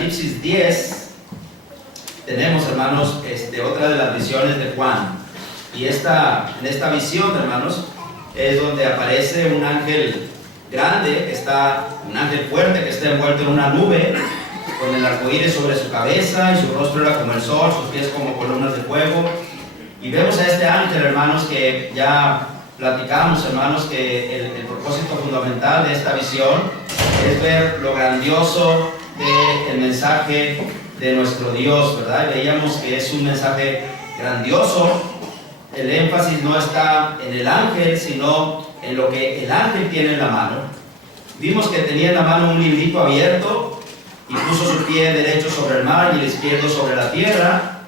Apocalipsis 10 tenemos, hermanos, otra de las visiones de Juan. Y en esta visión, hermanos, es donde aparece un ángel grande, un ángel fuerte que está envuelto en una nube, con el arcoíris sobre su cabeza, y su rostro era como el sol, sus pies como columnas de fuego. Y vemos a este ángel, hermanos, que ya platicamos, hermanos, que el propósito fundamental de esta visión es ver lo grandioso del mensaje de nuestro Dios, ¿verdad? Y veíamos que es un mensaje grandioso. El énfasis no está en el ángel, sino en lo que el ángel tiene en la mano. Vimos que tenía en la mano un librito abierto y puso su pie derecho sobre el mar y el izquierdo sobre la tierra.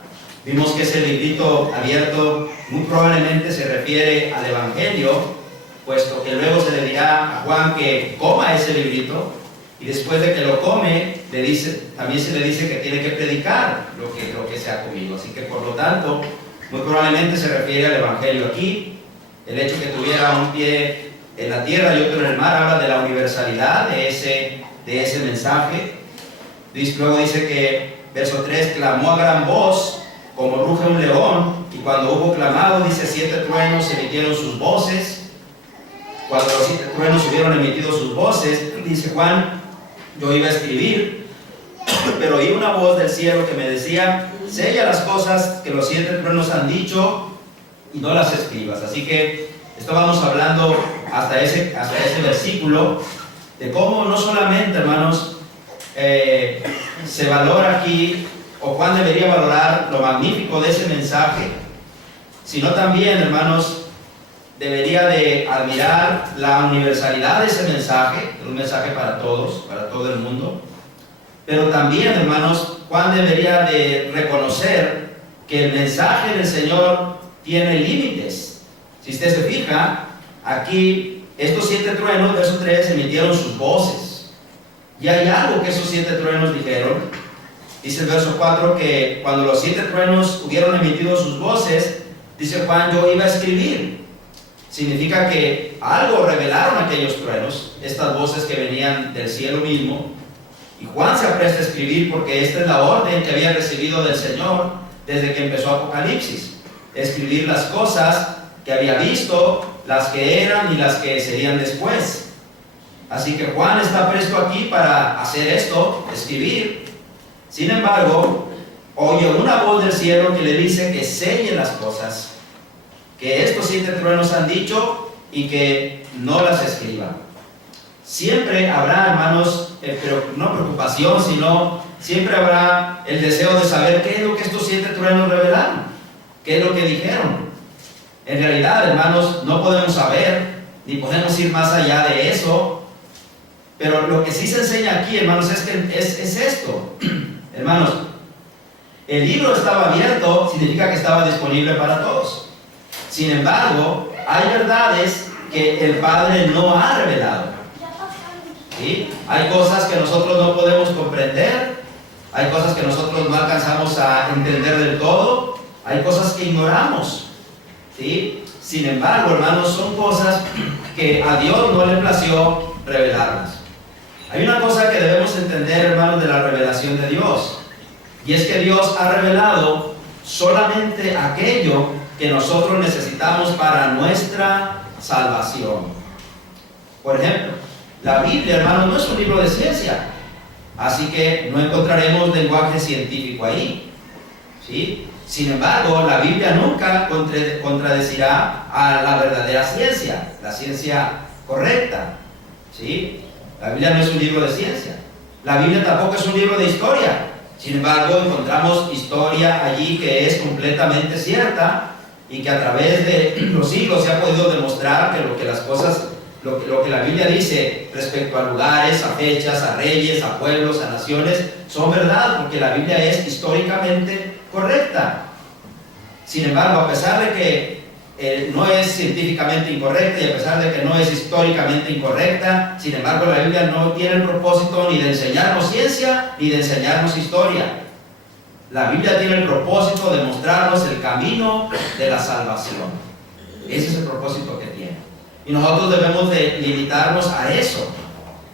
Vimos que ese librito abierto muy probablemente se refiere al Evangelio, puesto que luego se le dirá a Juan que coma ese librito, y después de que lo come, también se le dice que tiene que predicar lo que se ha comido. Así que por lo tanto, muy probablemente se refiere al Evangelio aquí. El hecho que tuviera un pie en la tierra y otro en el mar habla de la universalidad de ese mensaje. Luego dice que, verso 3, clamó a gran voz, como ruge un león, y cuando hubo clamado, dice, 7 truenos emitieron sus voces. Cuando los 7 truenos hubieron emitido sus voces, dice Juan, yo iba a escribir, pero oí una voz del cielo que me decía, sella las cosas que los 7 truenos han dicho y no las escribas. Así que estábamos hablando hasta ese versículo de cómo no solamente, hermanos, se valora aquí, o Juan debería valorar lo magnífico de ese mensaje, sino también, hermanos, debería de admirar la universalidad de ese mensaje, un mensaje para todos, para todo el mundo. Pero también, hermanos, Juan debería de reconocer que el mensaje del Señor tiene límites. Si usted se fija, aquí estos 7 truenos, verso 3, emitieron sus voces. Y hay algo que esos 7 truenos dijeron. Dice el verso 4 que cuando los 7 truenos hubieron emitido sus voces, dice Juan, yo iba a escribir. Significa que algo revelaron aquellos truenos, estas voces que venían del cielo mismo. Y Juan se apresta a escribir porque esta es la orden que había recibido del Señor desde que empezó Apocalipsis. Escribir las cosas que había visto, las que eran y las que serían después. Así que Juan está presto aquí para hacer esto, escribir. Sin embargo, oye una voz del cielo que le dice que selle las cosas que estos 7 truenos han dicho y que no las escriban. Siempre habrá, hermanos, pero no preocupación, sino siempre habrá el deseo de saber qué es lo que estos 7 truenos revelaron, qué es lo que dijeron. En realidad, hermanos, no podemos saber, ni podemos ir más allá de eso, pero lo que sí se enseña aquí, hermanos, es esto. Hermanos, el libro estaba abierto, significa que estaba disponible para todos. Sin embargo, hay verdades que el Padre no ha revelado. ¿Sí? Hay cosas que nosotros no podemos comprender, hay cosas que nosotros no alcanzamos a entender del todo, hay cosas que ignoramos. ¿Sí? Sin embargo, hermanos, son cosas que a Dios no le plació revelarlas. Hay una cosa que debemos entender, hermanos, de la revelación de Dios, y es que Dios ha revelado solamente aquello que nosotros necesitamos para nuestra salvación. Por ejemplo, la Biblia, hermanos, no es un libro de ciencia, así que no encontraremos lenguaje científico ahí. ¿Sí? Sin embargo, la Biblia nunca contradecirá a la verdadera ciencia, la ciencia correcta. ¿Sí? La Biblia no es un libro de ciencia. La Biblia tampoco es un libro de historia. Sin embargo, encontramos historia allí que es completamente cierta y que a través de los siglos se ha podido demostrar que lo que la Biblia dice respecto a lugares, a fechas, a reyes, a pueblos, a naciones, son verdad, porque la Biblia es históricamente correcta. Sin embargo, a pesar de que no es científicamente incorrecta y a pesar de que no es históricamente incorrecta, sin embargo, la Biblia no tiene el propósito ni de enseñarnos ciencia ni de enseñarnos historia. La Biblia tiene el propósito de mostrarnos el camino de la salvación. Ese es el propósito que tiene. Y nosotros debemos de limitarnos a eso.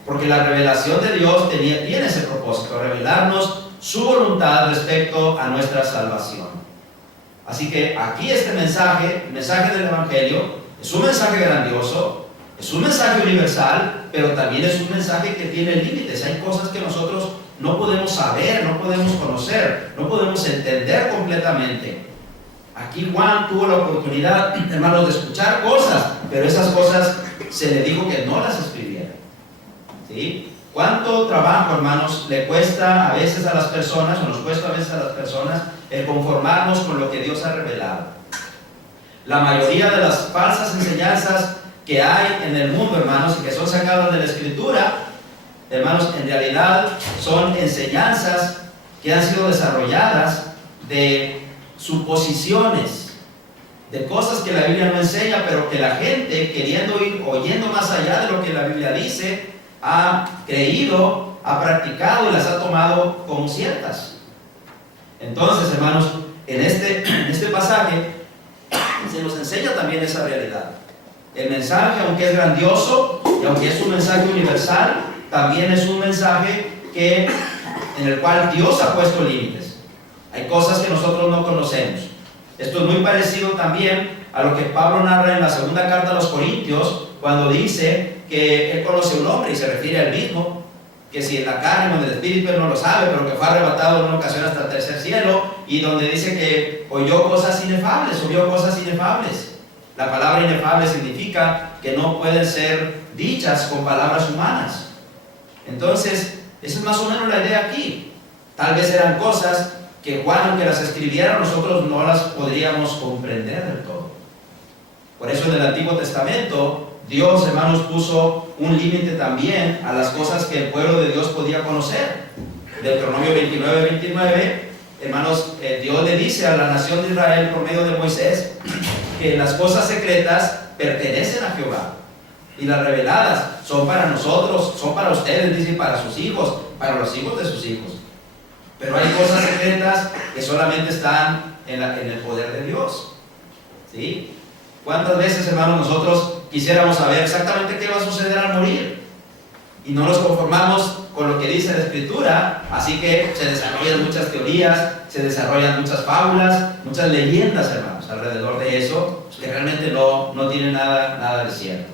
Porque la revelación de Dios tiene ese propósito, revelarnos su voluntad respecto a nuestra salvación. Así que aquí este mensaje, el mensaje del Evangelio, es un mensaje grandioso, es un mensaje universal, pero también es un mensaje que tiene límites. Hay cosas que nosotros no podemos saber, no podemos conocer, no podemos entender completamente. Aquí Juan tuvo la oportunidad, hermanos, de escuchar cosas, pero esas cosas se le dijo que no las escribiera. ¿Sí? ¿Cuánto trabajo, hermanos, le cuesta a veces a las personas, o nos cuesta a veces a las personas, el conformarnos con lo que Dios ha revelado? La mayoría de las falsas enseñanzas que hay en el mundo, hermanos, y que son sacadas de la Escritura, hermanos, en realidad son enseñanzas que han sido desarrolladas de suposiciones, de cosas que la Biblia no enseña, pero que la gente, queriendo ir oyendo más allá de lo que la Biblia dice, ha creído, ha practicado y las ha tomado como ciertas. Entonces, hermanos, en este pasaje se nos enseña también esa realidad. El mensaje, aunque es grandioso y aunque es un mensaje universal, también es un mensaje en el cual Dios ha puesto límites. Hay cosas que nosotros no conocemos. Esto es muy parecido también a lo que Pablo narra en la segunda carta a los Corintios, cuando dice que él conoce a un hombre y se refiere al mismo, que si en la carne o en el espíritu él no lo sabe, pero que fue arrebatado en una ocasión hasta el tercer cielo, y donde dice que oyó cosas inefables, o vio cosas inefables. La palabra inefable significa que no pueden ser dichas con palabras humanas. Entonces, esa es más o menos la idea aquí. Tal vez eran cosas que Juan, aunque las escribiera, nosotros no las podríamos comprender del todo. Por eso en el Antiguo Testamento, Dios, hermanos, puso un límite también a las cosas que el pueblo de Dios podía conocer. Deuteronomio 29:29, hermanos, Dios le dice a la nación de Israel por medio de Moisés que las cosas secretas pertenecen a Jehová y las reveladas son para nosotros, son para ustedes, dice, para sus hijos, para los hijos de sus hijos. Pero hay cosas secretas que solamente están en el poder de Dios. ¿Sí? ¿Cuántas veces, hermanos, nosotros quisiéramos saber exactamente qué va a suceder al morir? Y no nos conformamos con lo que dice la Escritura, así que se desarrollan muchas teorías, se desarrollan muchas fábulas, muchas leyendas, hermanos, alrededor de eso, que realmente no tienen nada de cierto.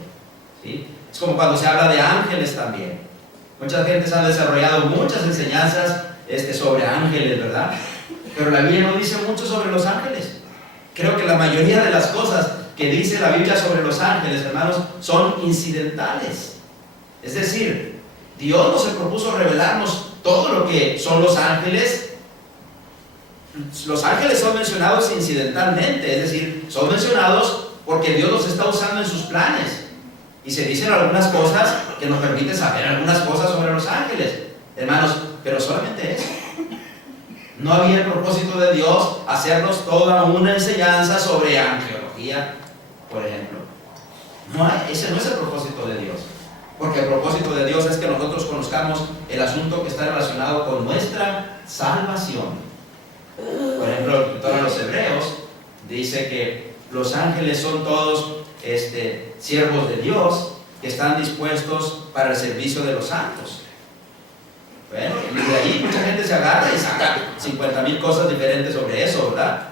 ¿Sí? Es como cuando se habla de ángeles también. Muchas gentes han desarrollado muchas enseñanzas sobre ángeles, ¿verdad? Pero la Biblia no dice mucho sobre los ángeles. Creo que la mayoría de las cosas que dice la Biblia sobre los ángeles, hermanos, son incidentales. Es decir, Dios no se propuso revelarnos todo lo que son los ángeles. Los ángeles son mencionados incidentalmente, es decir, son mencionados porque Dios los está usando en sus planes. Y se dicen algunas cosas que nos permiten saber algunas cosas sobre los ángeles, hermanos, pero solamente eso. No había el propósito de Dios hacernos toda una enseñanza sobre angelología, por ejemplo. Ese no es el propósito de Dios. Porque el propósito de Dios es que nosotros conozcamos el asunto que está relacionado con nuestra salvación. Por ejemplo, el escritor a los Hebreos dice que los ángeles son todos siervos de Dios que están dispuestos para el servicio de los santos. Bueno, y de ahí mucha gente se agarra y saca 50,000 cosas diferentes sobre eso, ¿verdad?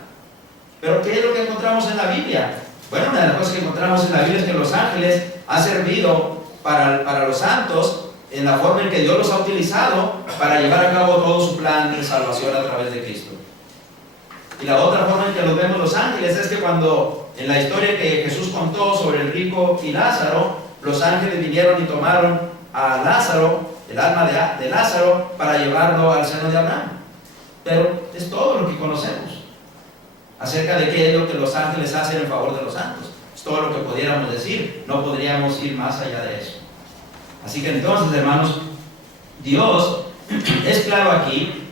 Pero ¿qué es lo que encontramos en la Biblia? Bueno, una de las cosas que encontramos en la Biblia es que los ángeles han servido para los santos en la forma en que Dios los ha utilizado para llevar a cabo todo su plan de salvación a través de Cristo. Y la otra forma en que los vemos los ángeles es que cuando en la historia que Jesús contó sobre el rico y Lázaro, los ángeles vinieron y tomaron a Lázaro, el alma de Lázaro, para llevarlo al seno de Abraham. Pero es todo lo que conocemos acerca de qué es lo que los ángeles hacen en favor de los santos. Es todo lo que pudiéramos decir, no podríamos ir más allá de eso. Así que entonces, hermanos, Dios es claro aquí.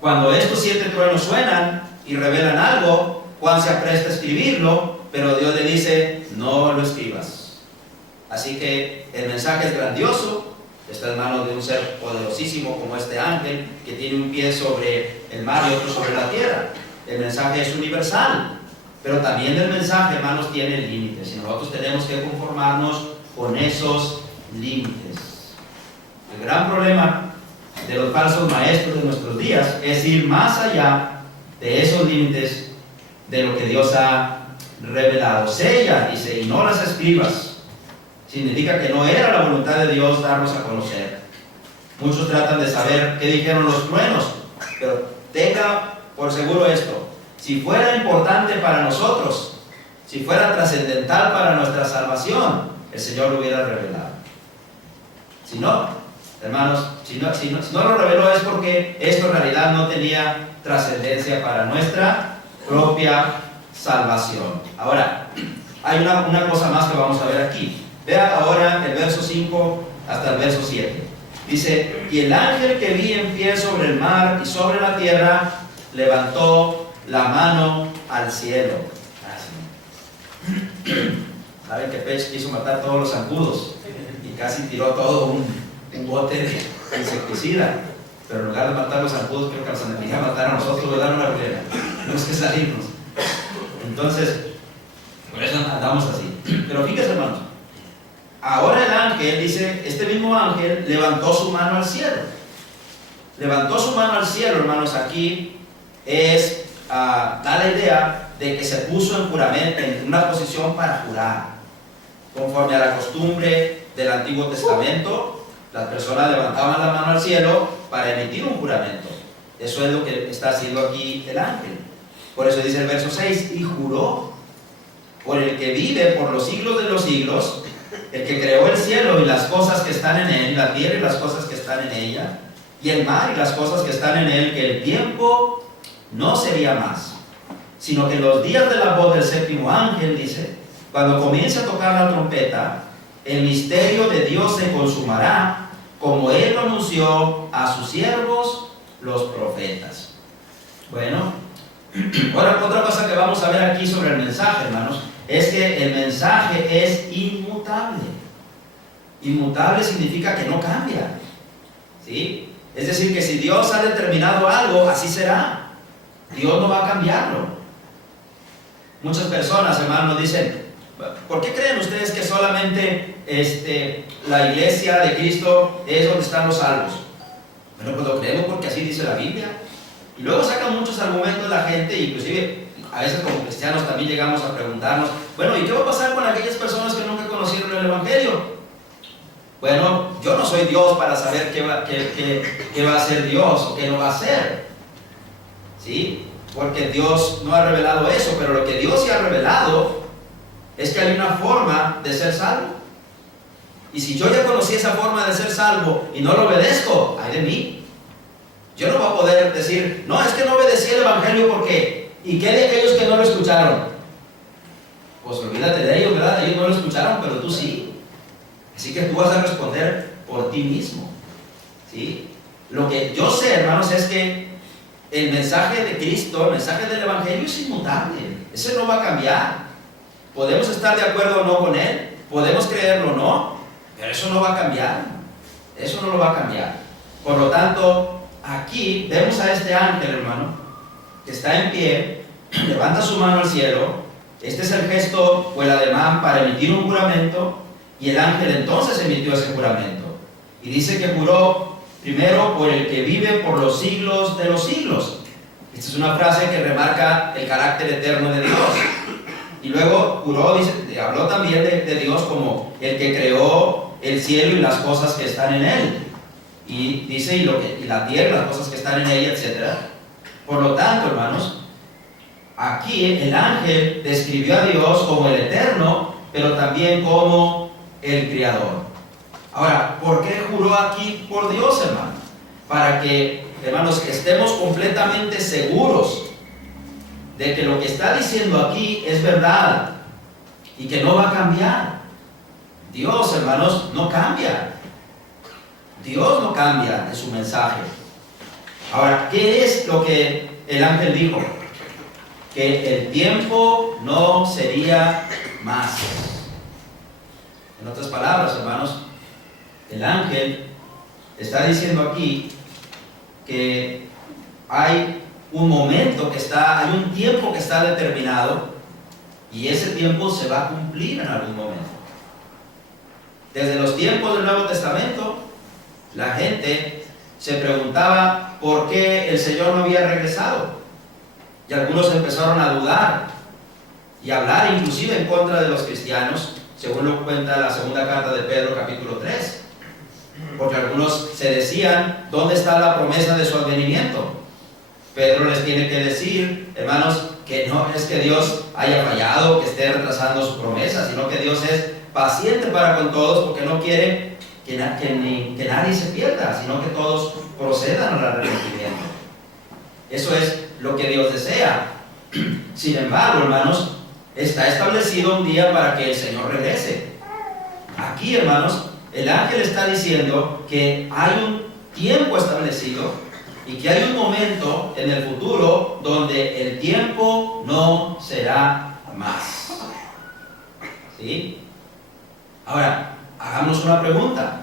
Cuando estos 7 truenos suenan y revelan algo, Juan se apresta a escribirlo, pero Dios le dice, no lo escribas. Así que el mensaje es grandioso, está en manos de un ser poderosísimo como este ángel, que tiene un pie sobre el mar y otro sobre la tierra. El mensaje es universal, pero también el mensaje, hermanos, tiene límites, y nosotros tenemos que conformarnos con esos límites. El gran problema de los falsos maestros de nuestros días es ir más allá de esos límites de lo que Dios ha revelado. Sella, dice, y no las escribas. Significa que no era la voluntad de Dios darnos a conocer. Muchos tratan de saber qué dijeron los truenos, pero tenga por seguro esto: si fuera importante para nosotros, si fuera trascendental para nuestra salvación, el Señor lo hubiera revelado. Si no, hermanos, si no lo reveló es porque esto en realidad no tenía trascendencia para nuestra propia salvación. Ahora, hay una cosa más que vamos a ver aquí. Vea ahora el verso 5 hasta el verso 7. Dice: y el ángel que vi en pie sobre el mar y sobre la tierra levantó la mano al cielo. Saben que Pech quiso matar todos los zancudos y casi tiró todo un bote de insecticida, pero en lugar de matar los zancudos, creo que los andaría a matar a nosotros, ¿verdad? No, tenemos que salirnos. Entonces, por eso andamos así. Pero fíjense, hermanos, ahora el ángel, dice, este mismo ángel levantó su mano al cielo. Levantó su mano al cielo, hermanos, aquí da la idea de que se puso en juramento, en una posición para jurar. Conforme a la costumbre del Antiguo Testamento, las personas levantaban la mano al cielo para emitir un juramento. Eso es lo que está haciendo aquí el ángel. Por eso dice el verso 6: y juró por el que vive por los siglos de los siglos, el que creó el cielo y las cosas que están en él, la tierra y las cosas que están en ella, y el mar y las cosas que están en él, que el tiempo no sería más, sino que en los días de la voz del séptimo ángel, dice, cuando comience a tocar la trompeta, el misterio de Dios se consumará, como él lo anunció a sus siervos los profetas. Bueno, ahora otra cosa que vamos a ver aquí sobre el mensaje, hermanos, es que el mensaje es inmutable. Inmutable significa que no cambia, ¿sí? Es decir, que si Dios ha determinado algo, así será. Dios no va a cambiarlo. Muchas personas, hermanos, dicen: ¿por qué creen ustedes que solamente la iglesia de Cristo es donde están los salvos? Bueno, pues lo creemos porque así dice la Biblia. Y luego sacan muchos argumentos la gente, inclusive a veces como cristianos también llegamos a preguntarnos: bueno, ¿y qué va a pasar con aquellas personas que nunca conocieron el Evangelio? Bueno, yo no soy Dios para saber qué va a hacer Dios o qué no va a hacer, ¿sí? Porque Dios no ha revelado eso, pero lo que Dios sí ha revelado es que hay una forma de ser salvo. Y si yo ya conocí esa forma de ser salvo y no lo obedezco, ay de mí. Yo no voy a poder decir: no, es que no obedecí el Evangelio porque... ¿Y qué de aquellos que no lo escucharon? Pues olvídate de ellos, ¿verdad? Ellos no lo escucharon, pero tú sí. Así que tú vas a responder por ti mismo, ¿sí? Lo que yo sé, hermanos, es que el mensaje de Cristo, el mensaje del Evangelio es inmutable. Ese no va a cambiar. Podemos estar de acuerdo o no con él, podemos creerlo o no, pero eso no va a cambiar. Eso no lo va a cambiar. Por lo tanto, aquí vemos a este ángel, hermano, que está en pie, levanta su mano al cielo. Este es el gesto o el ademán para emitir un juramento, y el ángel entonces emitió ese juramento. Y dice que juró primero por el que vive por los siglos de los siglos. Esta es una frase que remarca el carácter eterno de Dios. Y luego juró, dice, habló también de Dios como el que creó el cielo y las cosas que están en él. Y dice, y la tierra, las cosas que están en ella, etc. Por lo tanto, hermanos, aquí el ángel describió a Dios como el eterno, pero también como el creador. Ahora, ¿por qué juró aquí por Dios, hermano? Para que, hermanos, estemos completamente seguros de que lo que está diciendo aquí es verdad y que no va a cambiar. Dios, hermanos, no cambia. Dios no cambia en su mensaje. Ahora, ¿qué es lo que el ángel dijo? Que el tiempo no sería más. En otras palabras, hermanos, el ángel está diciendo aquí que hay un momento hay un tiempo que está determinado, y ese tiempo se va a cumplir en algún momento. Desde los tiempos del Nuevo Testamento, la gente se preguntaba por qué el Señor no había regresado. Y algunos empezaron a dudar y a hablar inclusive en contra de los cristianos, según lo cuenta la segunda carta de Pedro, capítulo 3. Porque algunos se decían, ¿dónde está la promesa de su advenimiento? Pedro les tiene que decir, hermanos, que no es que Dios haya fallado, que esté retrasando su promesa, sino que Dios es paciente para con todos, porque no quiere que nadie se pierda, sino que todos procedan al arrepentimiento. Eso es lo que Dios desea. Sin embargo, hermanos, está establecido un día para que el Señor regrese. Aquí, hermanos, el ángel está diciendo que hay un tiempo establecido y que hay un momento en el futuro donde el tiempo no será más. ¿Sí? Ahora, hagamos una pregunta.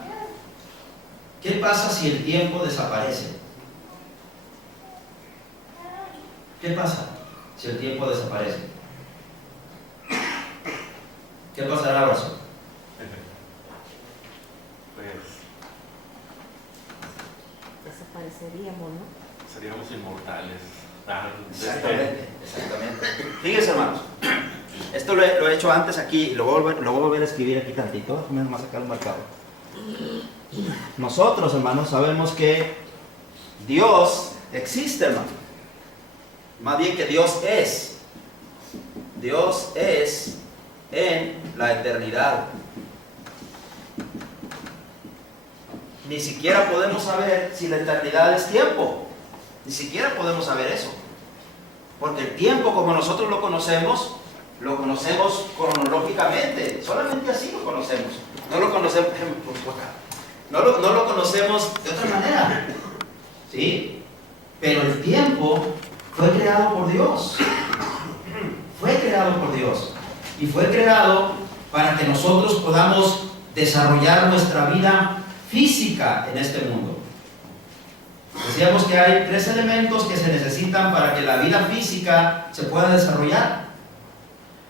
¿Qué pasa si el tiempo desaparece? ¿Qué pasa si el tiempo desaparece? ¿Qué pasará, Brazo? Desapareceríamos, ¿no? Seríamos inmortales. Exactamente. Fíjense, hermanos. Esto lo he hecho antes aquí, lo voy a volver a escribir aquí tantito. Me voy a sacar un marcador. Nosotros, hermanos, sabemos que Dios existe, hermano. Más bien que Dios es. Dios es en la eternidad. Ni siquiera podemos saber si la eternidad es tiempo. Ni siquiera podemos saber eso. Porque el tiempo, como nosotros lo conocemos cronológicamente. Solamente así lo conocemos. No lo conocemos, no lo conocemos de otra manera. ¿Sí? Pero el tiempo fue creado por Dios. Fue creado por Dios. Y fue creado para que nosotros podamos desarrollar nuestra vida física en este mundo. Decíamos que hay 3 elementos que se necesitan para que la vida física se pueda desarrollar.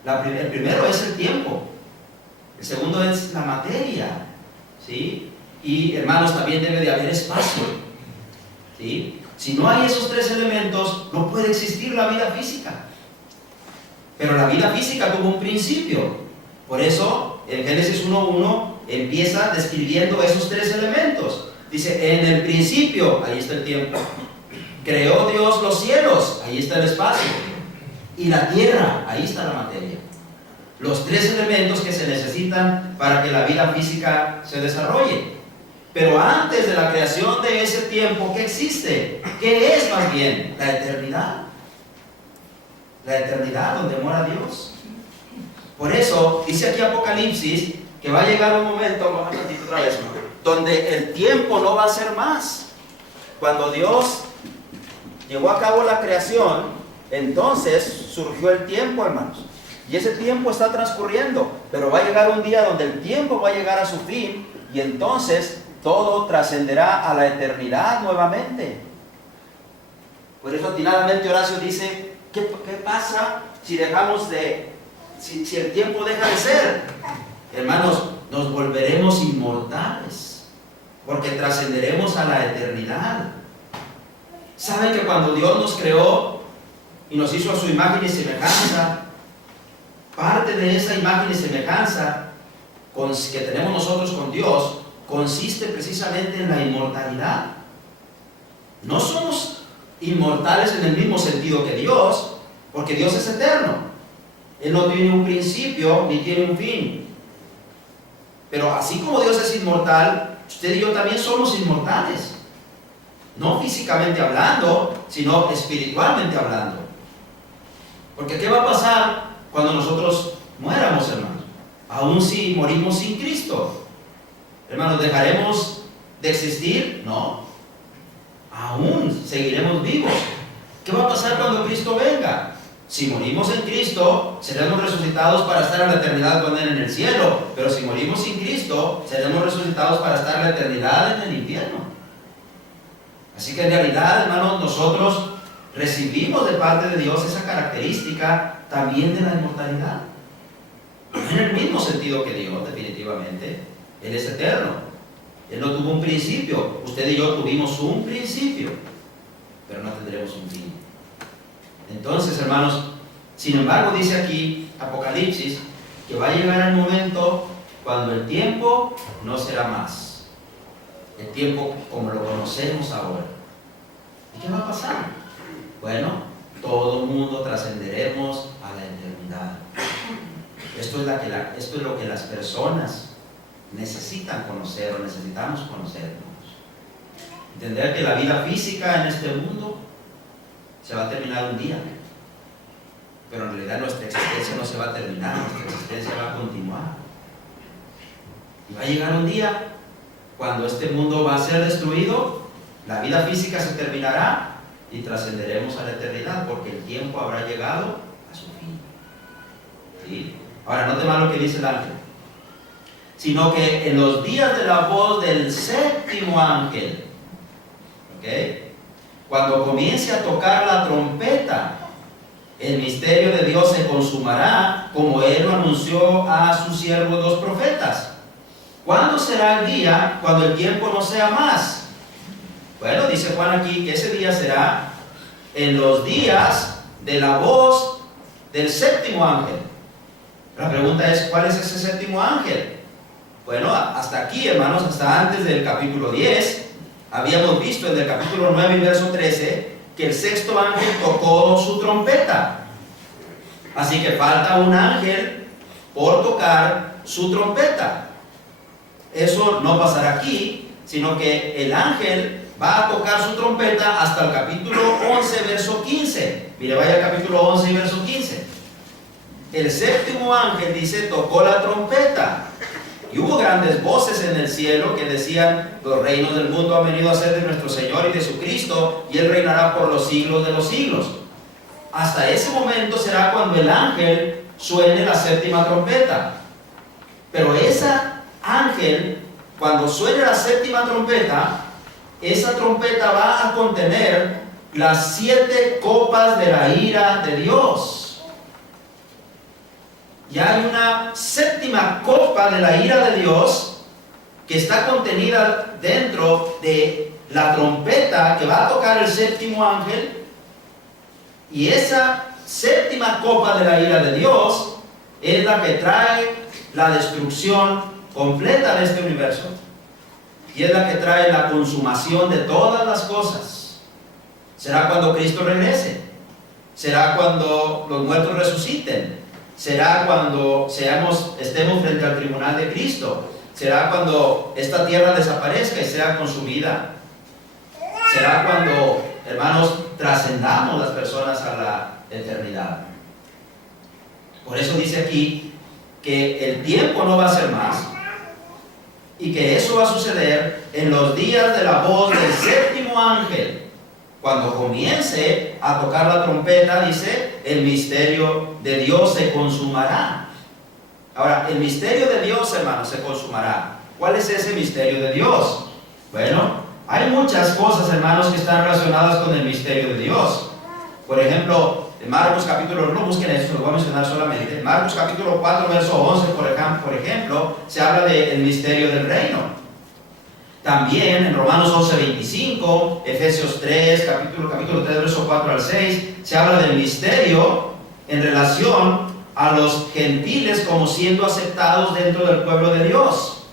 El primero es el tiempo. El segundo es la materia. ¿Sí? Y, hermanos, también debe de haber espacio. ¿Sí? Si no hay esos 3 elementos, no puede existir la vida física. Pero la vida física tuvo un principio. Por eso, en Génesis 1:1 empieza describiendo esos 3 elementos. Dice, en el principio, ahí está el tiempo. Creó Dios los cielos, ahí está el espacio. Y la tierra, ahí está la materia. Los 3 elementos que se necesitan para que la vida física se desarrolle. Pero antes de la creación de ese tiempo, ¿qué existe? ¿Qué es más bien? La eternidad. La eternidad donde mora Dios. Por eso, dice aquí Apocalipsis, que va a llegar un momento, vamos a tantito otra vez, donde el tiempo no va a ser más. Cuando Dios llevó a cabo la creación, entonces surgió el tiempo, hermanos. Y ese tiempo está transcurriendo, pero va a llegar un día donde el tiempo va a llegar a su fin y entonces todo trascenderá a la eternidad nuevamente. Por eso atinadamente Horacio dice, ¿qué pasa si dejamos si el tiempo deja de ser? Hermanos, nos volveremos inmortales, porque trascenderemos a la eternidad. ¿Saben que cuando Dios nos creó y nos hizo a su imagen y semejanza, parte de esa imagen y semejanza que tenemos nosotros con Dios consiste precisamente en la inmortalidad? No somos inmortales en el mismo sentido que Dios, porque Dios es eterno. Él no tiene un principio ni tiene un fin. Pero así como Dios es inmortal, usted y yo también somos inmortales. No físicamente hablando, sino espiritualmente hablando. Porque ¿qué va a pasar cuando nosotros muéramos, hermanos? Aún si morimos sin Cristo. Hermanos, ¿dejaremos de existir? No. Aún seguiremos vivos. ¿Qué va a pasar cuando Cristo venga? Si morimos en Cristo, seremos resucitados para estar en la eternidad con Él en el cielo. Pero si morimos sin Cristo, seremos resucitados para estar en la eternidad en el infierno. Así que en realidad, hermanos, nosotros recibimos de parte de Dios esa característica también de la inmortalidad. No en el mismo sentido que Dios, definitivamente. Él es eterno. Él no tuvo un principio. Usted y yo tuvimos un principio, pero no tendremos un fin. Entonces, hermanos, sin embargo, dice aquí Apocalipsis que va a llegar el momento cuando el tiempo no será más. El tiempo como lo conocemos ahora. ¿Y qué va a pasar? Bueno, todo el mundo trascenderemos a la eternidad. Esto es lo que las personas necesitan conocer o necesitamos conocer. Entender que la vida física en este mundo se va a terminar un día, pero en realidad nuestra existencia no se va a terminar, nuestra existencia va a continuar. Y va a llegar un día cuando este mundo va a ser destruido, la vida física se terminará y trascenderemos a la eternidad, porque el tiempo habrá llegado a su fin. ¿Sí? Ahora, note más lo que dice el ángel. Sino que en los días de la voz del séptimo ángel, ¿ok?, cuando comience a tocar la trompeta, el misterio de Dios se consumará, como Él lo anunció a sus siervos los profetas. ¿Cuándo será el día cuando el tiempo no sea más? Bueno, dice Juan aquí que ese día será en los días de la voz del séptimo ángel. La pregunta es, ¿cuál es ese séptimo ángel? Bueno, hasta aquí, hermanos, hasta antes del capítulo 10, habíamos visto en el capítulo 9 y verso 13 que el sexto ángel tocó su trompeta. Así que falta un ángel por tocar su trompeta. Eso no pasará aquí, sino que el ángel va a tocar su trompeta hasta el capítulo 11, verso 15. Mire, vaya al capítulo 11 y verso 15. El séptimo ángel, dice, tocó la trompeta. Y hubo grandes voces en el cielo que decían: los reinos del mundo han venido a ser de nuestro Señor y de su Cristo, y Él reinará por los siglos de los siglos. Hasta ese momento será cuando el ángel suene la séptima trompeta. Pero esa ángel, cuando suene la séptima trompeta, esa trompeta va a contener las 7 copas de la ira de Dios. Ya hay una séptima copa de la ira de Dios que está contenida dentro de la trompeta que va a tocar el séptimo ángel, y esa séptima copa de la ira de Dios es la que trae la destrucción completa de este universo, y es la que trae la consumación de todas las cosas. Será cuando Cristo regrese, será cuando los muertos resuciten, será cuando estemos frente al tribunal de Cristo, será cuando esta tierra desaparezca y sea consumida, será cuando, hermanos, trascendamos las personas a la eternidad. Por eso dice aquí que el tiempo no va a ser más, y que eso va a suceder en los días de la voz del séptimo ángel. Cuando comience a tocar la trompeta, dice, el misterio de Dios se consumará. Ahora, el misterio de Dios, hermanos, se consumará. ¿Cuál es ese misterio de Dios? Bueno, hay muchas cosas, hermanos, que están relacionadas con el misterio de Dios. Por ejemplo, en Marcos capítulo, no busquen eso, lo voy a mencionar solamente. Marcos capítulo 4, verso 11, por ejemplo, se habla del misterio del reino. También en Romanos 11:25, Efesios 3, capítulo 3, verso 4 al 6, se habla del misterio en relación a los gentiles como siendo aceptados dentro del pueblo de Dios.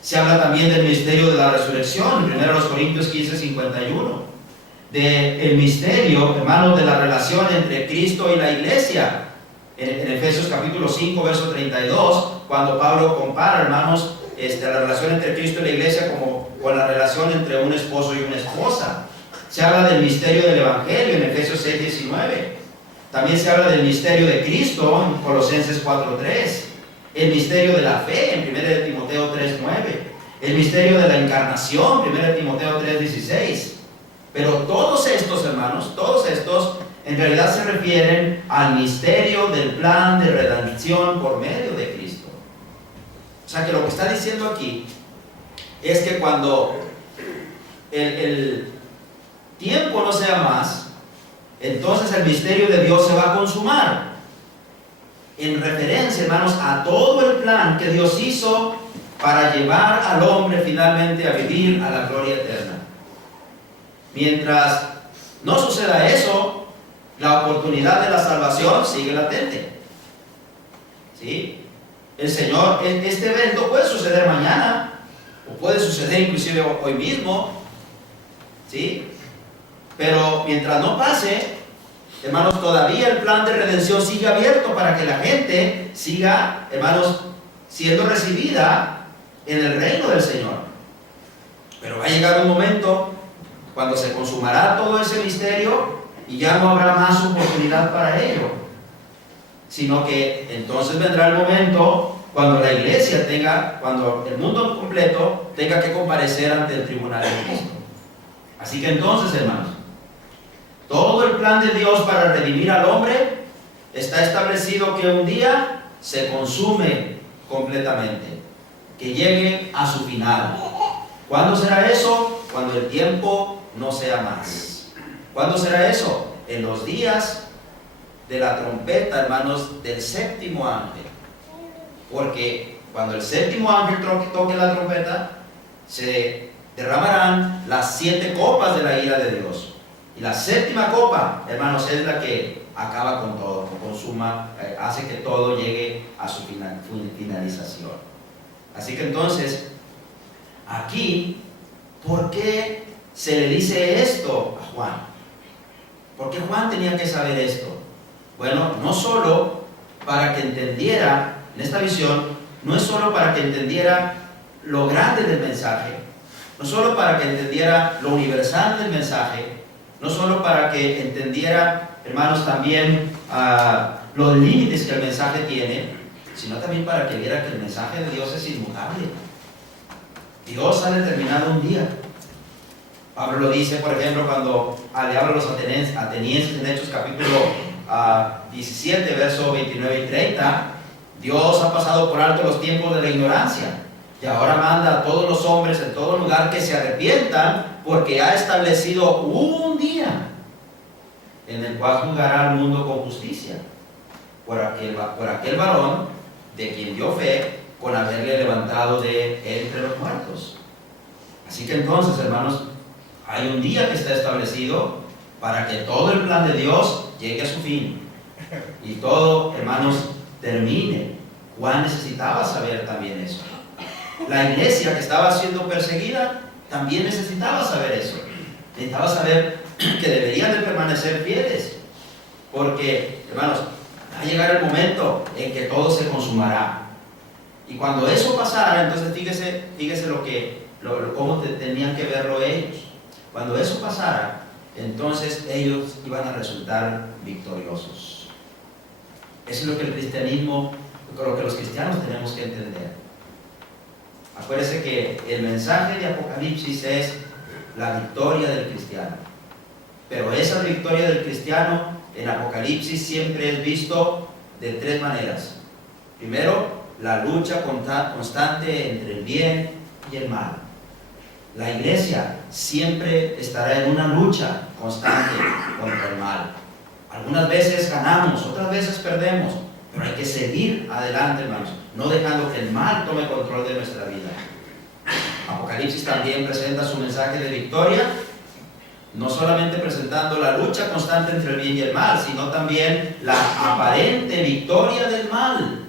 Se habla también del misterio de la resurrección, en 1 Corintios 15:51. Del misterio, hermanos, de la relación entre Cristo y la iglesia, en Efesios capítulo 5, verso 32, cuando Pablo compara, hermanos, la relación entre Cristo y la iglesia como con la relación entre un esposo y una esposa. Se habla del misterio del evangelio en Efesios 6:19. También se habla del misterio de Cristo en Colosenses 4:3. El misterio de la fe en 1 Timoteo 3:9. El misterio de la encarnación, 1 Timoteo 3:16. Pero todos estos, hermanos, todos estos en realidad se refieren al misterio del plan de redención por medio de Cristo. O sea que lo que está diciendo aquí es que cuando el tiempo no sea más, entonces el misterio de Dios se va a consumar. En referencia, hermanos, a todo el plan que Dios hizo para llevar al hombre finalmente a vivir a la gloria eterna. Mientras no suceda eso, la oportunidad de la salvación sigue latente. ¿Sí? El Señor, este evento puede suceder mañana, o puede suceder inclusive hoy mismo, ¿sí? Pero mientras no pase, hermanos, todavía el plan de redención sigue abierto para que la gente siga, hermanos, siendo recibida en el reino del Señor. Pero va a llegar un momento cuando se consumará todo ese misterio y ya no habrá más oportunidad para ello, sino que entonces vendrá el momento cuando la iglesia cuando el mundo completo tenga que comparecer ante el tribunal de Cristo. Así que entonces, hermanos, todo el plan de Dios para redimir al hombre está establecido que un día se consume completamente, que llegue a su final. ¿Cuándo será eso? Cuando el tiempo no sea más. ¿Cuándo será eso? En los días de la trompeta, hermanos, del séptimo ángel. Porque cuando el séptimo ángel toque la trompeta, se derramarán las 7 copas de la ira de Dios. Y la séptima copa, hermanos, es la que acaba con todo, consuma, hace que todo llegue a su finalización. Así que entonces, aquí, ¿por qué se le dice esto a Juan? ¿Por qué Juan tenía que saber esto? Bueno, no solo para que entendiera, en esta visión, no es solo para que entendiera lo grande del mensaje, no solo para que entendiera lo universal del mensaje, no solo para que entendiera, hermanos, también los límites que el mensaje tiene, sino también para que viera que el mensaje de Dios es inmutable. Dios ha determinado un día. Pablo lo dice, por ejemplo, cuando le habla a los atenienses en Hechos capítulo 17, versos 29 y 30. Dios ha pasado por alto los tiempos de la ignorancia y ahora manda a todos los hombres en todo lugar que se arrepientan, porque ha establecido un día en el cual juzgará al mundo con justicia por aquel varón de quien dio fe con haberle levantado de entre los muertos. Así que entonces, hermanos, hay un día que está establecido para que todo el plan de Dios llegue a su fin y todo, hermanos, termine. Juan necesitaba saber también eso. La iglesia que estaba siendo perseguida también necesitaba saber eso. Necesitaba saber que deberían de permanecer fieles, porque, hermanos, va a llegar el momento en que todo se consumará. Y cuando eso pasara, entonces fíjese cómo tenían que verlo ellos. Cuando eso pasara, entonces ellos iban a resultar victoriosos. Eso es lo que el cristianismo, lo que los cristianos tenemos que entender. Acuérdense que el mensaje de Apocalipsis es la victoria del cristiano. Pero esa victoria del cristiano en Apocalipsis siempre es visto de 3 maneras. Primero, la lucha constante entre el bien y el mal. La iglesia siempre estará en una lucha constante contra el mal. Algunas veces ganamos, otras veces perdemos, pero hay que seguir adelante, hermanos, no dejando que el mal tome control de nuestra vida. Apocalipsis también presenta su mensaje de victoria, no solamente presentando la lucha constante entre el bien y el mal, sino también la aparente victoria del mal.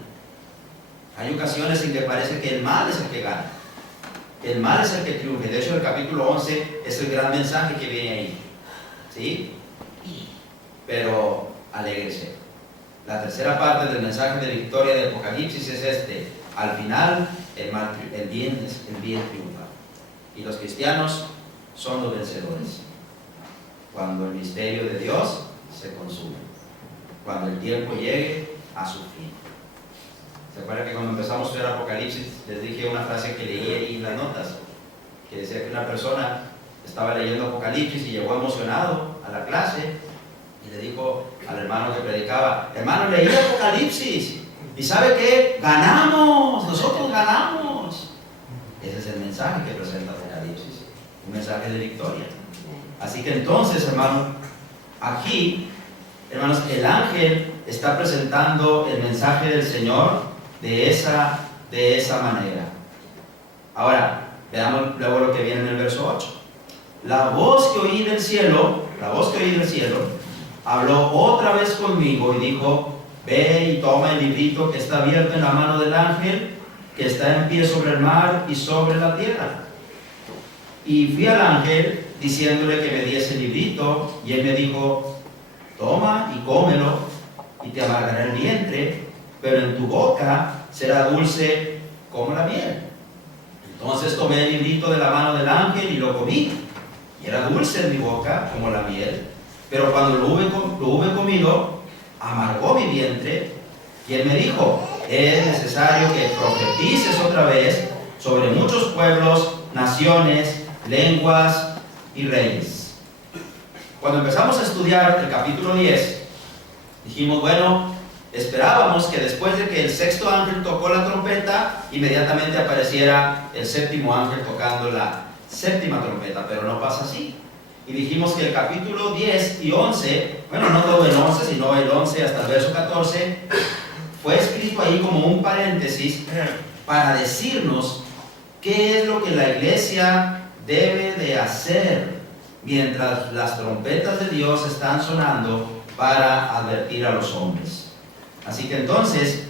Hay ocasiones en que parece que el mal es el que gana, que el mal es el que triunfa. De hecho, el capítulo 11 es el gran mensaje que viene ahí, ¿sí? Pero alégrese. La tercera parte del mensaje de victoria de Apocalipsis es este: al final el bien triunfa y los cristianos son los vencedores cuando el misterio de Dios se consume, cuando el tiempo llegue a su fin. ¿Se acuerdan que cuando empezamos a estudiar Apocalipsis les dije una frase que leí ahí en las notas, que decía que una persona estaba leyendo Apocalipsis y llegó emocionado a la clase y le dijo al hermano que predicaba: hermano, leí Apocalipsis y ¿sabe qué? ¡Ganamos! ¡Nosotros ganamos! Ese es el mensaje que presenta Apocalipsis, un mensaje de victoria. Así que entonces, hermanos, aquí, hermanos, el ángel está presentando el mensaje del Señor de esa manera. Ahora, veamos luego lo que viene en el verso 8. La voz que oí del cielo, habló otra vez conmigo y dijo: ve y toma el librito que está abierto en la mano del ángel que está en pie sobre el mar y sobre la tierra. Y fui al ángel diciéndole que me diese el librito, y él me dijo: toma y cómelo, y te amargará el vientre, pero en tu boca será dulce como la miel. Entonces tomé el librito de la mano del ángel y lo comí, y era dulce en mi boca como la miel, pero cuando lo hube comido, amargó mi vientre. Y él me dijo: es necesario que profetices otra vez sobre muchos pueblos, naciones, lenguas y reyes. Cuando empezamos a estudiar el capítulo 10, dijimos, bueno, esperábamos que después de que el sexto ángel tocó la trompeta, inmediatamente apareciera el séptimo ángel tocando la séptima trompeta, pero no pasa así. Y dijimos que el capítulo 10 y 11, bueno, no todo el 11, sino el 11 hasta el verso 14, fue escrito ahí como un paréntesis para decirnos qué es lo que la iglesia debe de hacer mientras las trompetas de Dios están sonando para advertir a los hombres. Así que entonces,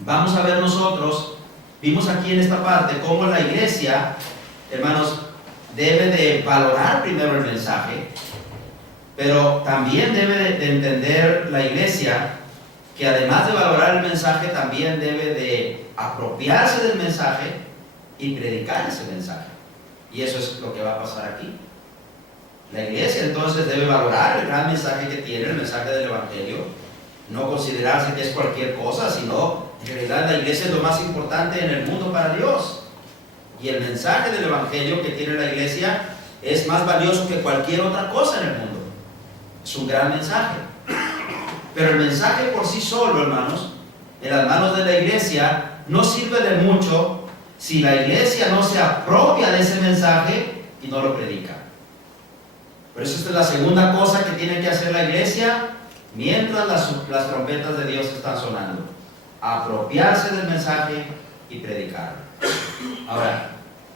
vamos a ver nosotros, vimos aquí en esta parte cómo la iglesia, hermanos, debe de valorar primero el mensaje, pero también debe de entender la iglesia que además de valorar el mensaje, también debe de apropiarse del mensaje y predicar ese mensaje. Y eso es lo que va a pasar aquí. La iglesia entonces debe valorar el gran mensaje que tiene, el mensaje del Evangelio, no considerarse que es cualquier cosa, sino en realidad la iglesia es lo más importante en el mundo para Dios. Y el mensaje del Evangelio que tiene la iglesia es más valioso que cualquier otra cosa en el mundo. Es un gran mensaje. Pero el mensaje por sí solo, hermanos, en las manos de la iglesia, no sirve de mucho si la iglesia no se apropia de ese mensaje y no lo predica. Por eso esta es la segunda cosa que tiene que hacer la iglesia mientras las trompetas de Dios están sonando: apropiarse del mensaje y predicar. Ahora,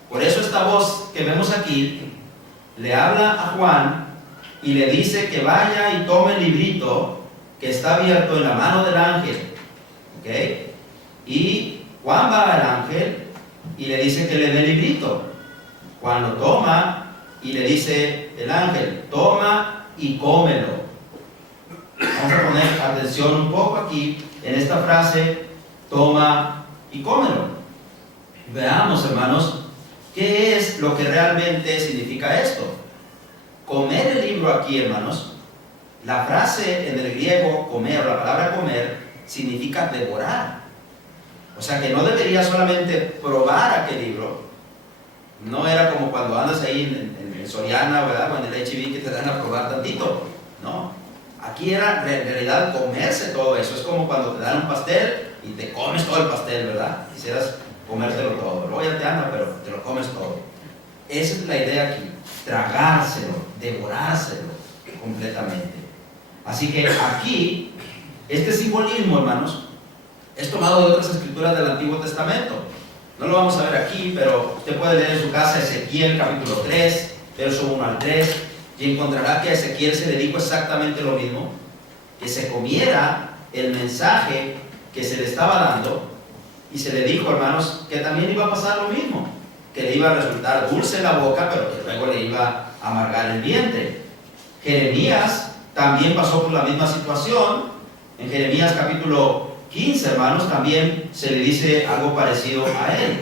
por eso esta voz que vemos aquí le habla a Juan y le dice que vaya y tome el librito que está abierto en la mano del ángel, ¿ok? Y Juan va al ángel y le dice que le dé el librito. Juan lo toma y le dice el ángel: toma y cómelo. Vamos a poner atención un poco aquí en esta frase: toma y cómelo. Veamos, hermanos, qué es lo que realmente significa esto. Comer el libro aquí, hermanos, la frase en el griego comer, la palabra comer, significa devorar. O sea que no debería solamente probar aquel libro. No era como cuando andas ahí en Soriana, ¿verdad? Con el HIV que te dan a probar tantito. No. Aquí era en realidad comerse todo eso. Es como cuando te dan un pastel y te comes todo el pastel, ¿verdad? Quisieras comértelo todo. Luego ya te anda, pero te lo comes todo. Esa es la idea aquí. Tragárselo, devorárselo completamente. Así que aquí, este simbolismo, hermanos, es tomado de otras escrituras del Antiguo Testamento. No lo vamos a ver aquí, pero usted puede leer en su casa Ezequiel capítulo 3, verso 1 al 3, y encontrará que a Ezequiel se le dijo exactamente lo mismo, que se comiera el mensaje que se le estaba dando, y se le dijo, hermanos, que también iba a pasar lo mismo, que le iba a resultar dulce en la boca, pero que luego le iba a amargar el vientre. Jeremías también pasó por la misma situación. En Jeremías capítulo 15, hermanos, también se le dice algo parecido a él.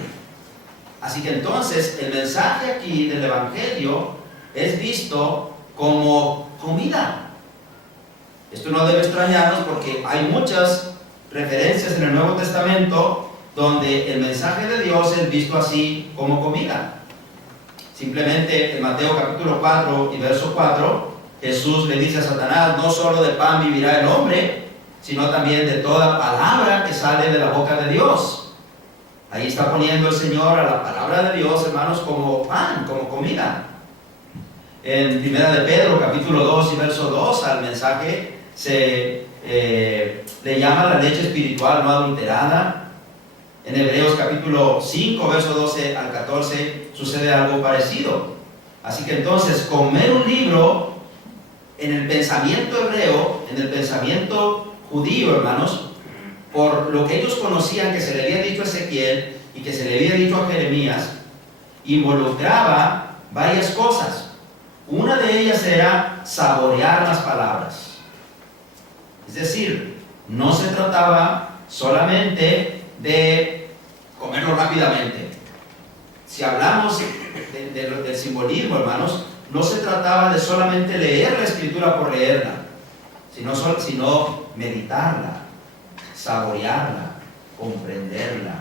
Así que entonces el mensaje aquí del Evangelio es visto como comida. Esto no debe extrañarnos porque hay muchas referencias en el Nuevo Testamento donde el mensaje de Dios es visto así como comida. Simplemente en Mateo capítulo 4 y verso 4, Jesús le dice a Satanás: no solo de pan vivirá el hombre, sino también de toda palabra que sale de la boca de Dios. Ahí está poniendo el Señor a la palabra de Dios, hermanos, como pan, como comida. En Primera de Pedro capítulo 2 y verso 2, al mensaje se le llama la leche espiritual no adulterada. En Hebreos capítulo 5, verso 12 al 14, sucede algo parecido. Así que entonces, comer un libro en el pensamiento hebreo, en el pensamiento judío, hermanos, por lo que ellos conocían que se le había dicho a Ezequiel y que se le había dicho a Jeremías, involucraba varias cosas. Una de ellas era saborear las palabras. Es decir, no se trataba solamente de comerlo rápidamente. Si hablamos del simbolismo, hermanos, no se trataba de solamente leer la escritura por leerla, sino meditarla, saborearla, comprenderla.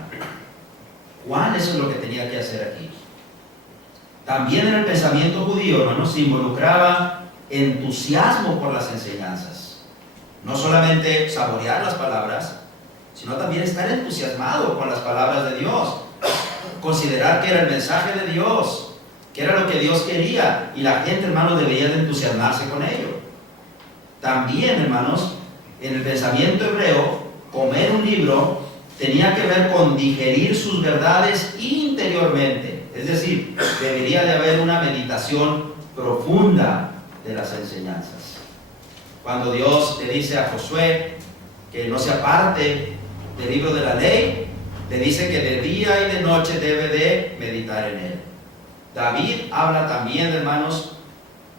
Juan eso es lo que tenía que hacer aquí. También en el pensamiento judío, hermanos, se involucraba entusiasmo por las enseñanzas. No solamente saborear las palabras, sino también estar entusiasmado con las palabras de Dios. Considerar que era el mensaje de Dios, que era lo que Dios quería, y la gente, hermanos, debería de entusiasmarse con ello. También, hermanos, en el pensamiento hebreo, comer un libro tenía que ver con digerir sus verdades interiormente. Es decir, debería de haber una meditación profunda de las enseñanzas. Cuando Dios le dice a Josué que no se aparte del libro de la ley, le dice que de día y de noche debe de meditar en él. David habla también, hermanos,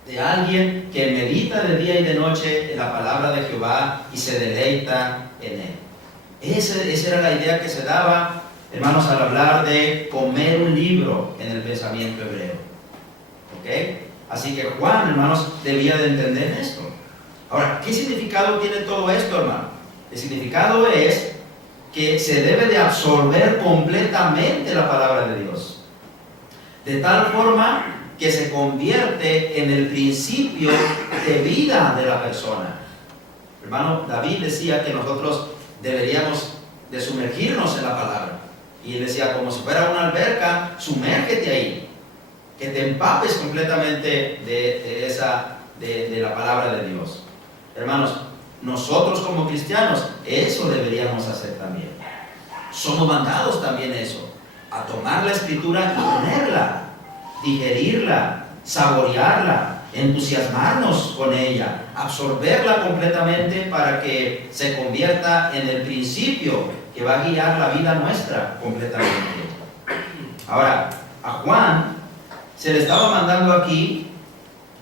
de alguien que medita de día y de noche en la palabra de Jehová y se deleita en él. Esa era la idea que se daba, hermanos, al hablar de comer un libro en el pensamiento hebreo. ¿Ok? Así que Juan, hermanos, debía de entender esto. Ahora, ¿qué significado tiene todo esto, hermano? El significado es que se debe de absorber completamente la palabra de Dios, de tal forma que se convierte en el principio de vida de la persona. Hermano, David decía que nosotros deberíamos de sumergirnos en la palabra, y él decía, como si fuera una alberca, sumérgete ahí, que te empapes completamente de la palabra de Dios. Hermanos, nosotros como cristianos eso deberíamos hacer también. Somos mandados también eso, a tomar la escritura y ponerla, digerirla, saborearla, entusiasmarnos con ella, absorberla completamente para que se convierta en el principio que va a guiar la vida nuestra completamente. Ahora, a Juan se le estaba mandando aquí,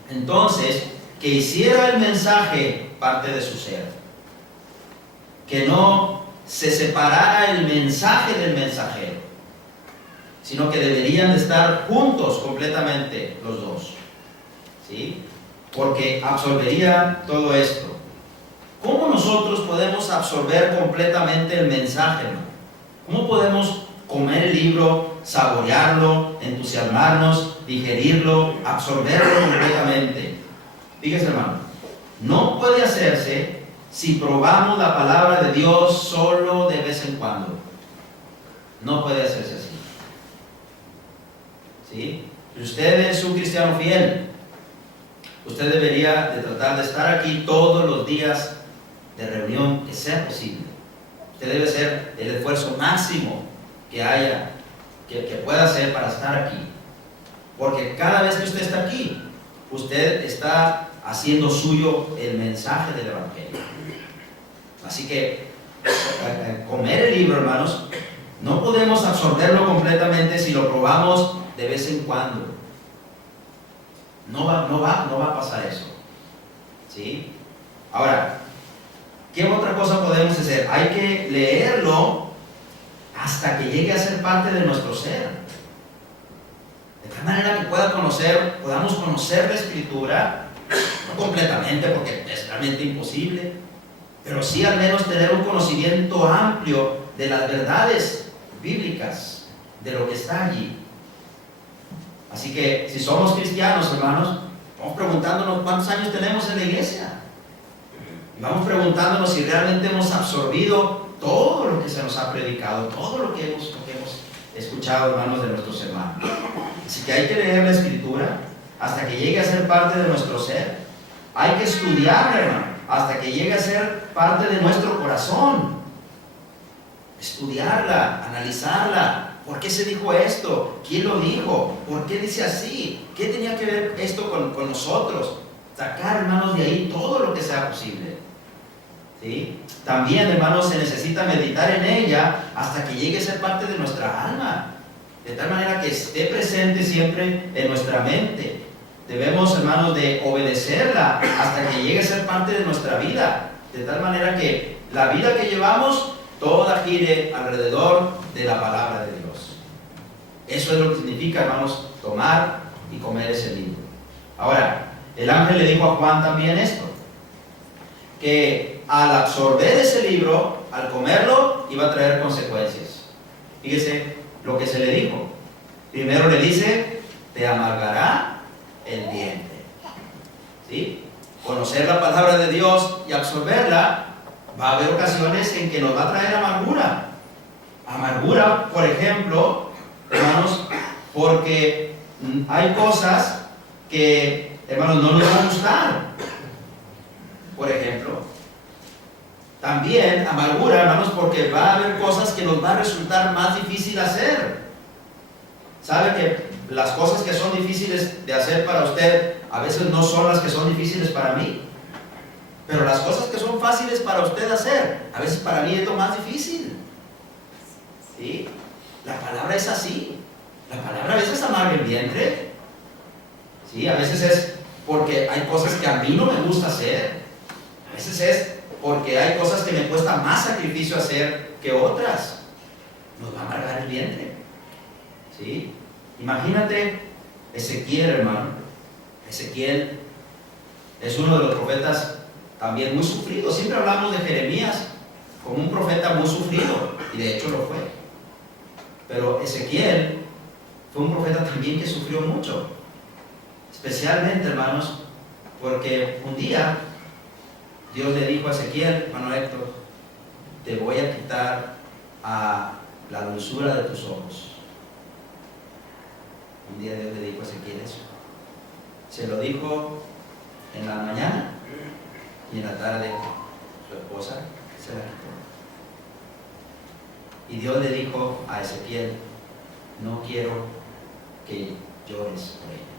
entonces, que hiciera el mensaje parte de su ser, que no se separara el mensaje del mensajero, sino que deberían de estar juntos completamente los dos, ¿sí? Porque absorbería todo esto. ¿Cómo nosotros podemos absorber completamente el mensaje, hermano? ¿Cómo podemos comer el libro, saborearlo, entusiasmarnos, digerirlo, absorberlo completamente? Fíjese, hermano, no puede hacerse si probamos la palabra de Dios solo de vez en cuando. No puede hacerse así. ¿Sí? Si usted es un cristiano fiel, usted debería de tratar de estar aquí todos los días de reunión que sea posible. Usted debe hacer el esfuerzo máximo que haya, que pueda hacer para estar aquí. Porque cada vez que usted está aquí, usted está haciendo suyo el mensaje del Evangelio. Así que comer el libro, hermanos, no podemos absorberlo completamente si lo probamos de vez en cuando. No va a pasar eso, ¿sí? Ahora, ¿qué otra cosa podemos hacer? Hay que leerlo hasta que llegue a ser parte de nuestro ser, de tal manera que podamos conocer la Escritura, no completamente porque es realmente imposible, pero sí al menos tener un conocimiento amplio de las verdades bíblicas, de lo que está allí. Así que si somos cristianos, hermanos, vamos preguntándonos cuántos años tenemos en la iglesia. Y vamos preguntándonos si realmente hemos absorbido todo lo que se nos ha predicado, todo lo que hemos escuchado, hermanos, de nuestros hermanos. Así que hay que leer la Escritura hasta que llegue a ser parte de nuestro ser. Hay que estudiarla, hermano, hasta que llegue a ser parte de nuestro corazón. estudiarla, analizarla. ¿Por qué se dijo esto? ¿Quién lo dijo? ¿Por qué dice así? ¿Qué tenía que ver esto con nosotros? Sacar, hermanos, de ahí todo lo que sea posible. ¿Sí? También, hermanos, se necesita meditar en ella hasta que llegue a ser parte de nuestra alma, de tal manera que esté presente siempre en nuestra mente. Debemos, hermanos, de obedecerla hasta que llegue a ser parte de nuestra vida, de tal manera que la vida que llevamos toda gire alrededor de la palabra de Dios. Eso es lo que significa, hermanos, tomar y comer ese libro. Ahora, el ángel le dijo a Juan también esto, que al absorber ese libro, al comerlo, iba a traer consecuencias. Fíjese lo que se le dijo. Primero le dice, te amargará el diente. ¿Sí? Conocer la palabra de Dios y absorberla, va a haber ocasiones en que nos va a traer amargura. Amargura, por ejemplo, hermanos, porque hay cosas que, hermanos, no nos van a gustar. Por ejemplo, también amargura, hermanos, porque va a haber cosas que nos va a resultar más difícil hacer. ¿Sabe que las cosas que son difíciles de hacer para usted a veces no son las que son difíciles para mí? Pero las cosas que son fáciles para usted hacer, a veces para mí es lo más difícil. ¿Sí? La palabra es así. La palabra a veces amarga el vientre. ¿Sí? A veces es porque hay cosas que a mí no me gusta hacer. A veces es porque hay cosas que me cuesta más sacrificio hacer que otras. Nos va a amargar el vientre. ¿Sí? Imagínate Ezequiel, hermano. Ezequiel es uno de los profetas también muy sufrido. Siempre hablamos de Jeremías como un profeta muy sufrido, y de hecho lo fue. Pero Ezequiel fue un profeta también que sufrió mucho. Especialmente, hermanos, porque un día Dios le dijo a Ezequiel, hermano Héctor, te voy a quitar a la dulzura de tus ojos. Un día Dios le dijo a Ezequiel eso. Se lo dijo en la mañana y en la tarde su esposa se la quitó. Y Dios le dijo a Ezequiel, no quiero que llores por ella.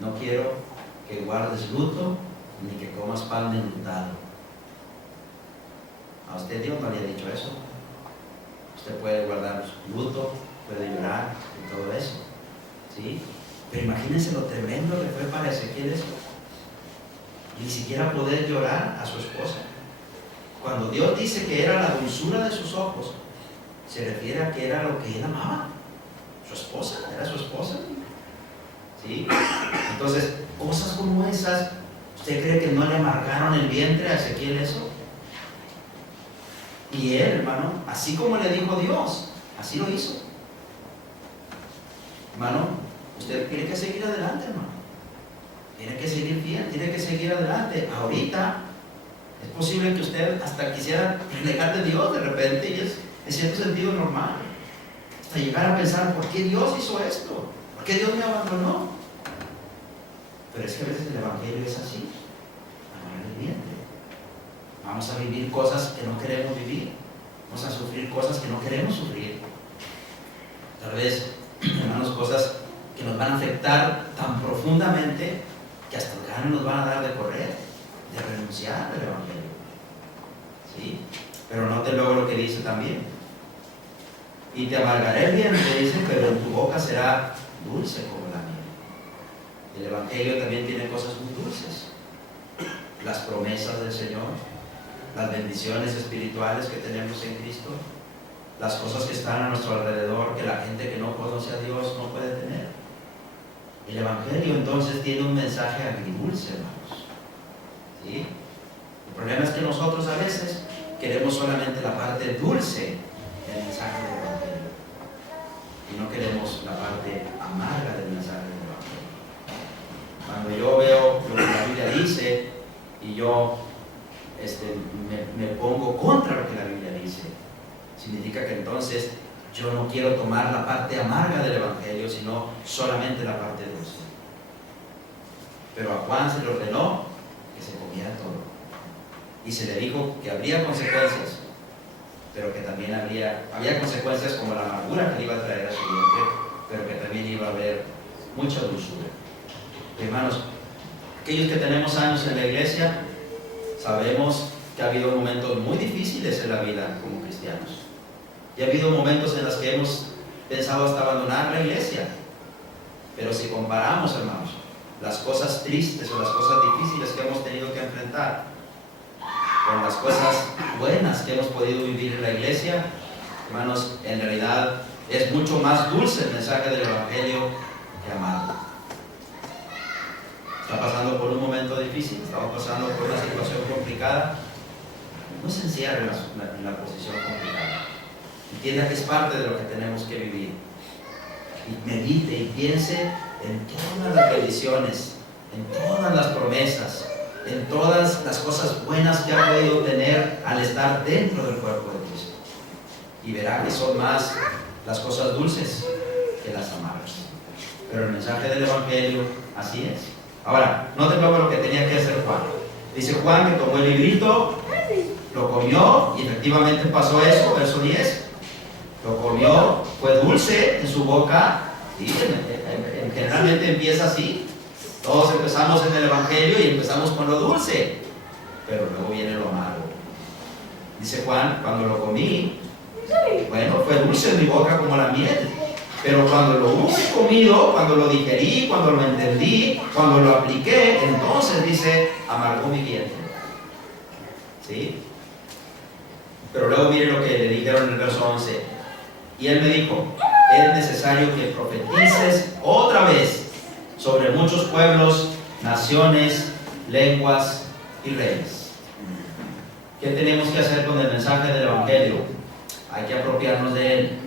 No quiero que guardes luto ni que comas pan de enlutado. A usted Dios no había dicho eso. Usted puede guardar luto, puede llorar y todo eso. ¿Sí? Pero imagínense lo tremendo que fue para Ezequiel eso. Ni siquiera poder llorar a su esposa. Cuando Dios dice que era la dulzura de sus ojos, se refiere a que era lo que él amaba. Su esposa, era su esposa. ¿Sí? Entonces, cosas como esas, ¿usted cree que no le amargaron el vientre a Ezequiel eso? Y él, hermano, así como le dijo Dios, así lo hizo. Hermano, usted tiene que seguir adelante, hermano. Tiene que seguir bien, tiene que seguir adelante. Ahorita es posible que usted hasta quisiera negar de Dios de repente, y es en cierto sentido normal. Hasta llegar a pensar, ¿por qué Dios hizo esto? ¿Por qué Dios me abandonó? Pero es que a veces el Evangelio es así. Amargar el vientre. Vamos a vivir cosas que no queremos vivir. Vamos a sufrir cosas que no queremos sufrir. Tal vez, hermanos, cosas que nos van a afectar tan profundamente que hasta ganas nos van a dar de correr, de renunciar al Evangelio. ¿Sí? Pero note luego lo que dice también. Y te amargaré el vientre, dice, pero en tu boca será dulce como la miel. El Evangelio también tiene cosas muy dulces. Las promesas del Señor, las bendiciones espirituales que tenemos en Cristo, las cosas que están a nuestro alrededor que la gente que no conoce a Dios no puede tener. El Evangelio entonces tiene un mensaje agridulce, hermanos. ¿Sí? El problema es que nosotros a veces queremos solamente la parte dulce del mensaje del Evangelio y no queremos la parte amarga del mensaje del Evangelio. Cuando yo veo lo que la Biblia dice y yo me pongo contra lo que la Biblia dice, significa que entonces yo no quiero tomar la parte amarga del Evangelio, sino solamente la parte dulce. Pero a Juan se le ordenó que se comiera todo. Y se le dijo que habría consecuencias. pero que también había consecuencias como la amargura que le iba a traer a su vientre, pero que también iba a haber mucha dulzura. Hermanos, aquellos que tenemos años en la iglesia, sabemos que ha habido momentos muy difíciles en la vida como cristianos. Y ha habido momentos en los que hemos pensado hasta abandonar la iglesia. Pero si comparamos, hermanos, las cosas tristes o las cosas difíciles que hemos tenido que enfrentar con las cosas buenas que hemos podido vivir en la iglesia, hermanos, en realidad es mucho más dulce el mensaje del Evangelio que amargo. Está pasando por un momento difícil, estamos pasando por una situación complicada. No se encierre en la posición complicada. Entienda que es parte de lo que tenemos que vivir. Y medite y piense en todas las bendiciones, en todas las promesas, en todas las cosas buenas que ha podido tener al estar dentro del cuerpo de Cristo. Y verá que son más las cosas dulces que las amargas. Pero el mensaje del Evangelio así es. Ahora, noten luego lo que tenía que hacer Juan. Dice Juan que tomó el librito, lo comió y efectivamente pasó eso, verso 10. Lo comió, fue dulce en su boca. ¿Sí? Generalmente empieza así. Todos empezamos en el Evangelio y empezamos con lo dulce, pero luego viene lo amargo. Dice Juan, cuando lo comí, bueno, fue dulce en mi boca como la miel, pero cuando lo hube comido, cuando lo digerí, cuando lo entendí, cuando lo apliqué, entonces dice, amargó mi vientre. ¿Sí? Pero luego miren lo que le dijeron en el verso 11. Y él me dijo, es necesario que profetices otra vez sobre muchos pueblos, naciones, lenguas y reyes. ¿Qué tenemos que hacer con el mensaje del Evangelio? Hay que apropiarnos de él,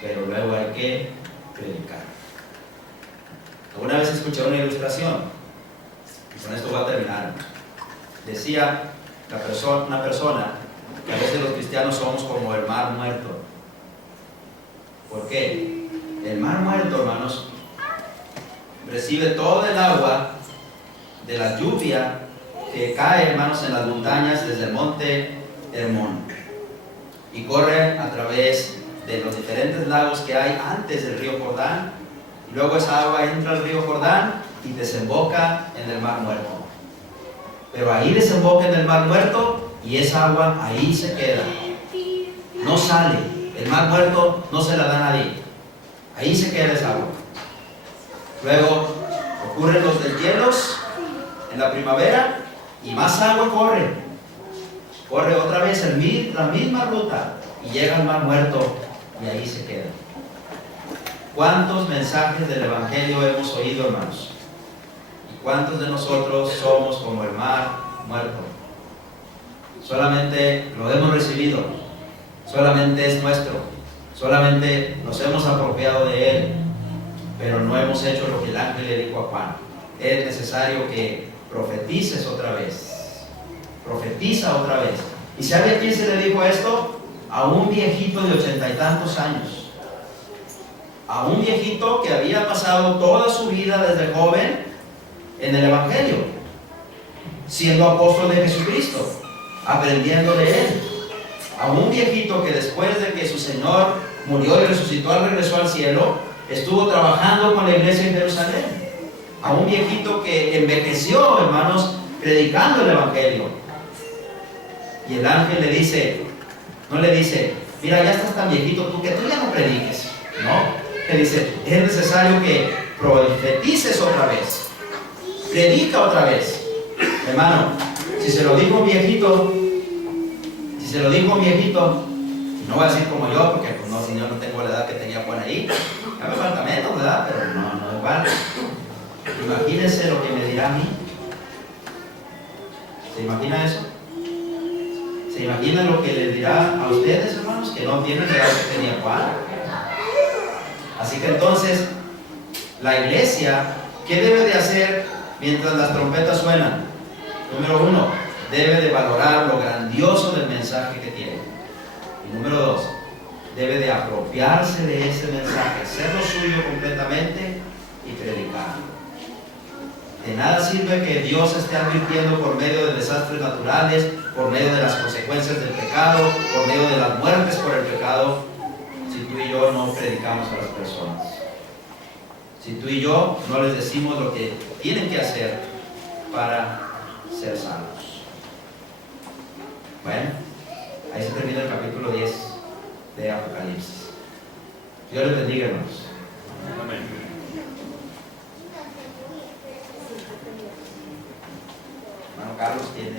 pero luego hay que predicar. Alguna vez escuché una ilustración, y con esto voy a terminar. Decía una persona que a veces los cristianos somos como el mar muerto. ¿Por qué? El mar muerto, hermanos, recibe todo el agua de la lluvia que cae, hermanos, en las montañas desde el monte Hermón y corre a través de los diferentes lagos que hay antes del río Jordán, y luego esa agua entra al río Jordán y desemboca en el mar muerto. Pero ahí desemboca en el mar muerto y esa agua ahí se queda, no sale. El mar muerto no se la da a nadie, ahí se queda esa agua. Luego ocurren los deshielos en la primavera y más agua corre otra vez la misma ruta y llega al mar muerto y ahí se queda. ¿Cuántos mensajes del Evangelio hemos oído, hermanos? ¿Y cuántos de nosotros somos como el mar muerto? Solamente lo hemos recibido, solamente es nuestro, solamente nos hemos apropiado de él, pero no hemos hecho lo que el ángel le dijo a Juan. Es necesario que profetices otra vez. Profetiza otra vez. ¿Y sabe a quién se le dijo esto? A un viejito de 80 y tantos años. A un viejito que había pasado toda su vida desde joven en el Evangelio, siendo apóstol de Jesucristo, aprendiendo de él. A un viejito que después de que su Señor murió y resucitó, regresó al cielo, estuvo trabajando con la iglesia en Jerusalén. A un viejito que envejeció, hermanos, predicando el Evangelio. Y el ángel le dice, no le dice, mira, ya estás tan viejito tú que tú ya no prediques. No, le dice, es necesario que profetices otra vez, predica otra vez. Hermano, si se lo dijo un viejito, no voy a decir como yo, porque pues no, si yo no tengo la edad que tenía Juan ahí, ya me falta menos, ¿verdad? Pero no igual. Imagínense lo que me dirá a mí. ¿Se imagina eso? ¿Se imagina lo que les dirá a ustedes, hermanos, que no tienen la edad que tenía Juan? Así que entonces, la iglesia, ¿qué debe de hacer mientras las trompetas suenan? Número 1, debe de valorar lo grandioso del mensaje que tiene. Y número 2, debe de apropiarse de ese mensaje, hacerlo suyo completamente y predicarlo. De nada sirve que Dios esté advirtiendo por medio de desastres naturales, por medio de las consecuencias del pecado, por medio de las muertes por el pecado, si tú y yo no predicamos a las personas. Si tú y yo no les decimos lo que tienen que hacer para ser salvos. Bueno, ahí se termina el capítulo 10 de Apocalipsis. Dios les bendiga, hermanos. Amén. Hermano Carlos tiene